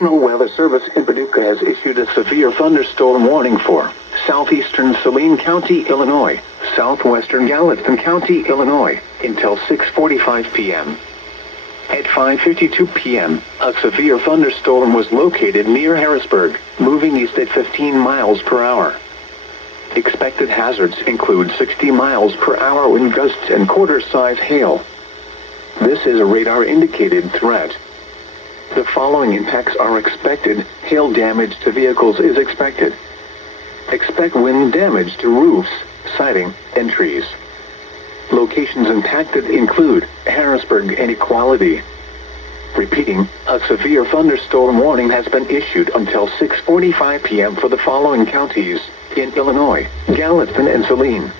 National Weather Service in Paducah has issued a severe thunderstorm warning for southeastern Saline County, Illinois, southwestern Gallatin County, Illinois, until 6:45 p.m. At 5:52 p.m., a severe thunderstorm was located near Harrisburg, moving east at 15 miles per hour. Expected hazards include 60 miles per hour wind gusts and quarter-size hail. This is a radar-indicated threat. The following impacts are expected. Hail damage to vehicles is expected. Expect wind damage to roofs, siding, and trees. Locations impacted include Harrisburg and Equality. Repeating, a severe thunderstorm warning has been issued until 6:45 p.m. for the following counties in Illinois: Gallatin and Saline.